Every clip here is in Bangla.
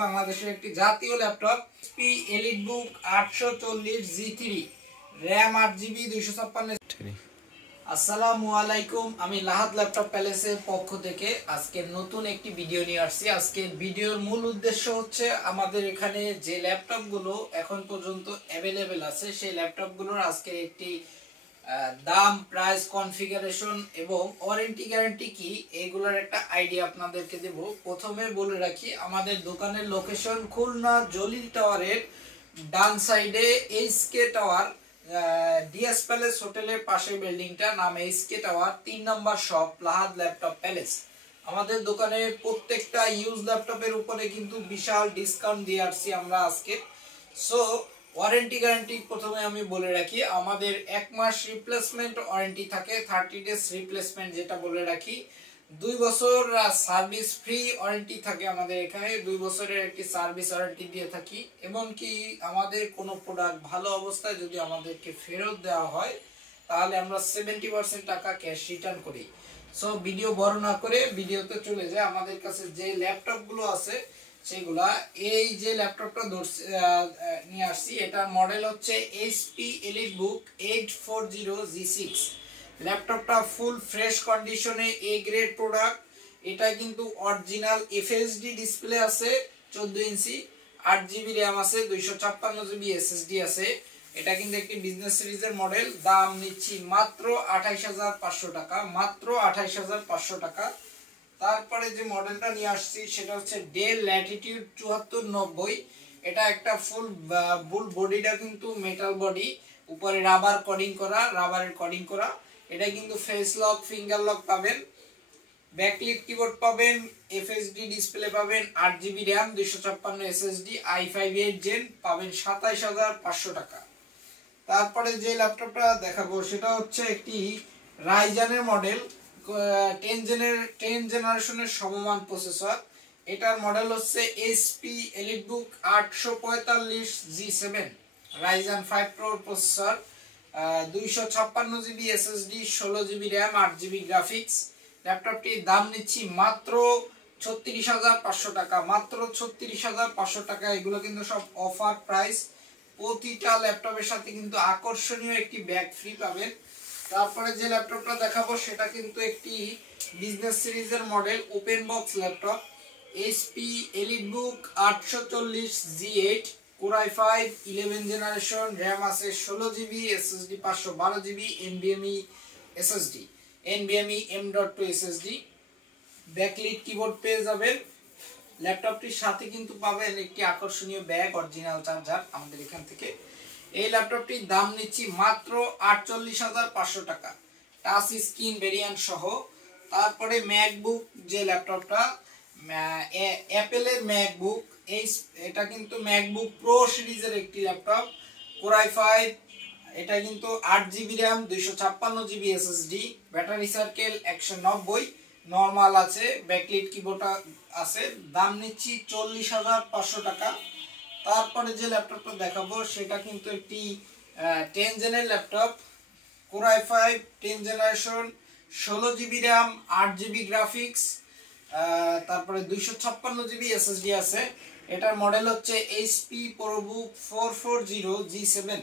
বাংলাদেশের একটি জাতীয় laptop HP EliteBook 840 G3 RAM 8GB 256। আসসালামু আলাইকুম, আমি লাহাদ ল্যাপটপ প্যালেসের পক্ষ থেকে আজকে নতুন একটি ভিডিও নিয়ে আসছি। আজকে ভিডিওর মূল উদ্দেশ্য হচ্ছে আমাদের এখানে যে ল্যাপটপগুলো এখন পর্যন্ত অ্যাভেলেবেল আছে সেই ল্যাপটপগুলোর আজকে একটি দাম, প্রাইস, কনফিগারেশন এবং ওয়ারেন্টি গ্যারান্টি কি এইগুলোর একটা আইডিয়া আপনাদেরকে দেব। প্রথমে বলে রাখি, আমাদের দোকানের লোকেশন খুলনা জলিল টাওয়ারের ডান সাইডে HK টাওয়ার, ডিএস প্যালেস হোটেলের পাশে বিল্ডিংটা নাম HK টাওয়ার, 3 নম্বর শপ লাহাদ ল্যাপটপ প্যালেস। আমাদের দোকানে প্রত্যেকটা ইউজ ল্যাপটপের উপরে কিন্তু বিশাল ডিসকাউন্ট দিয়ে আসছি আমরা আজকে। সো ওয়ারেন্টি গ্যারান্টি প্রথমে আমি বলে রাখি, আমাদের 1 মাস রিপ্লেসমেন্ট ওয়ারেন্টি থাকে, 30 ডেজ রিপ্লেসমেন্ট যেটা বলে রাখি। 2 বছর সার্ভিস ফ্রি ওয়ারেন্টি থাকে আমাদের এখানে, 2 বছরের একটি সার্ভিস ওয়ারেন্টি দিয়ে থাকি। এমনকি আমাদের কোনো প্রোডাক্ট ভালো অবস্থায় যদি আমাদেরকে ফেরত দেওয়া হয় তাহলে আমরা 70% টাকা ক্যাশ রিটার্ন করি। সো ভিডিও বড় না করে ভিডিওতে চলে যায়। আমাদের কাছে যে ল্যাপটপগুলো আছে সেগুলা, এই যে ল্যাপটপটা নিয়ে আসছি এটার মডেল হচ্ছে HP EliteBook 840 G6। ল্যাপটপটা ফুল ফ্রেশ কন্ডিশনে, এ গ্রেড প্রোডাক্ট। এটা কিন্তু অরিজিনাল FHD ডিসপ্লে আছে 14 ইঞ্চি, 8GB RAM আছে, 256GB SSD আছে। এটা কিন্তু একটি বিজনেস সিরিজের মডেল। দাম নিচ্ছি মাত্র 28500 টাকা, মাত্র 28500 টাকা। তারপরে যে মডেলটা নিয়ে আসছি সেটা হচ্ছে ডেল ল্যাটিটিউড 7490। এটা একটা ফুল বডিটা কিন্তু মেটাল বডি, উপরে রাবার কোডিং করা, রাবারের কোডিং করা। এটা কিন্তু ফেস লক, ফিঙ্গার লক পাবেন, ব্যাকলিট কিবোর্ড পাবেন, FHD ডিসপ্লে পাবেন, 8GB RAM, 256 SSD, i5 gen পাবেন 27500 টাকা। তারপরে যে ল্যাপটপটা দেখাবো সেটা হচ্ছে একটি রাইজানের মডেল, 10 জেনারেশনের সমমান প্রসেসর। এটার মডেল হচ্ছে HP EliteBook 845 G7, Ryzen 5 Pro processor, 256GB SSD, 16GB RAM, 8GB graphics. ল্যাপটপটির দাম নিচ্ছি মাত্র 36500 টাকা, মাত্র 36500 টাকা। এগুলো কিন্তু সব অফার প্রাইস। প্রতিটা ল্যাপটপের সাথে কিন্তু আকর্ষণীয় একটি ব্যাগ ফ্রি পাবেন। তারপরে যে ল্যাপটপটা দেখাবো সেটা কিন্তু একটি বিজনেস সিরিজের model, open box laptop, HP EliteBook 840 G8, Core i5 11 generation, RAM আছে 16GB, SSD 512GB, NVMe SSD, NVMe M.2 SSD, backlit keyboard পেয়ে যাবেন। ল্যাপটপটির সাথে কিন্তু পাবেন একটি আকর্ষণীয় ব্যাগ, অরিজিনাল চার্জার আমাদের এখান থেকে। এই ল্যাপটপটির দাম নিচ্ছি মাত্র 48500 টাকা, টাচ স্ক্রিন ভেরিয়েন্ট সহ। তারপরে ম্যাকবুক, যে ল্যাপটপটা অ্যাপেলের ম্যাকবুক, এটা কিন্তু ম্যাকবুক প্রো সিরিজের একটি ল্যাপটপ, কোর i5, এটা কিন্তু 8GB RAM, 256GB SSD, battery circle 190, normal আছে, ব্যাকলিট কিবোর্ড আছে। দাম নিচ্ছি 40500 টাকা। তারপরে যে ল্যাপটপটা দেখাবো সেটা কিন্তু একটি 10 জেনের laptop, core i5 10 generation, 16GB RAM, 8GB graphics, তারপরে 256GB SSD আছে। এটার মডেল হচ্ছে HP ProBook 440 G7।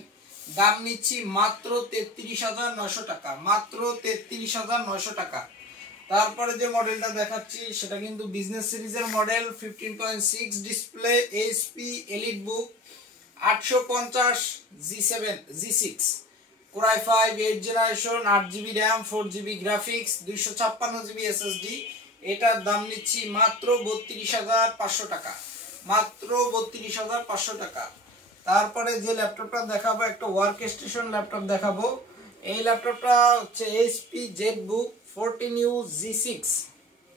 দাম নিচ্ছি মাত্র 33900 টাকা, মাত্র 33900 টাকা। তারপরে যে মডেলটা দেখাচ্ছি সেটা কিন্তু বিজনেস সিরিজের model, 15.6 display, HP EliteBook 850 G6, Core i5 8 generation, 8GB RAM, 4GB graphics, 256GB SSD। এটার দাম নিচ্ছি মাত্র 32500 টাকা, মাত্র 32500 টাকা। তারপরে যে ল্যাপটপটা দেখাবো একটা ওয়ার্ক স্টেশন ল্যাপটপ দেখাবো। এই ল্যাপটপটা হচ্ছে HP ZBook 14U G6।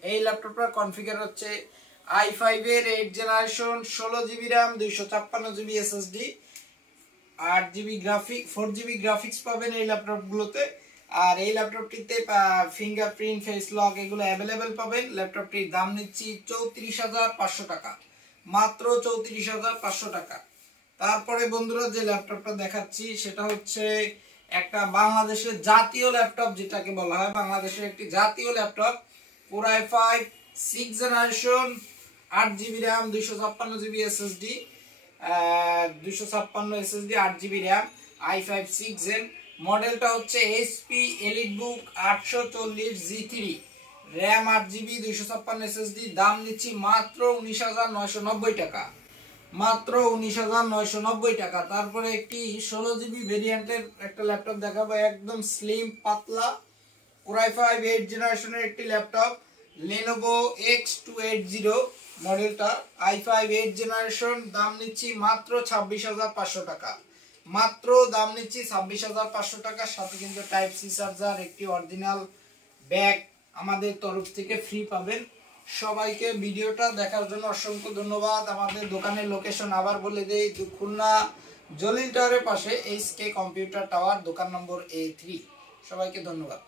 এই ল্যাপটপটার কনফিগার হচ্ছে i5 এর 8 generation, 16GB RAM, 256GB SSD, 8GB graphic, 4GB graphics পাবেন এই ল্যাপটপগুলোতে। আর এই ল্যাপটপটিতে ফিঙ্গারপ্রিন্ট, ফেস লক এগুলো অ্যাভেলেবেল পাবেন। ল্যাপটপটির দাম নিচ্ছি 34500 টাকা, মাত্র 34500 টাকা। তারপরে বন্ধুরা যে ল্যাপটপটা দেখাচ্ছি সেটা হচ্ছে একটা বাংলাদেশের জাতীয় ল্যাপটপ, যেটাকে বলা হয় বাংলাদেশের একটি জাতীয় laptop, Core i5 6 generation, 8GB RAM 256GB SSD 256 SSD 8GB RAM i5 6 Gen মডেলটা হচ্ছে HP EliteBook 840 G3 RAM 8GB 256 SSD দাম নিচ্ছি মাত্র 19990 টাকা মাত্র 19990 টাকা। তারপরে একটি 16GB ভেরিয়েন্টের একটা ল্যাপটপ দেখাবো একদম স্লিম পাতলা Core i5 8 জেনারেশনের একটি ল্যাপটপ Lenovo X280 মডেলটা i5 8 জেনারেশন দাম নিচ্ছি মাত্র 26500 টাকা মাত্র দাম নিচ্ছি 26500 টাকা সাথে কিন্তু টাইপ সি চার্জার একটি অরিজিনাল ব্যাগ আমাদের তরফ থেকে ফ্রি পাবেন। সবাইকে ভিডিওটা দেখার জন্য অসংখ্য ধন্যবাদ। আমাদের দোকানের লোকেশন আবার বলে দেই খুলনা জলিল টাওয়ারের পাশে এইচকে কম্পিউটার টাওয়ার দোকান নম্বর A3। সবাইকে ধন্যবাদ।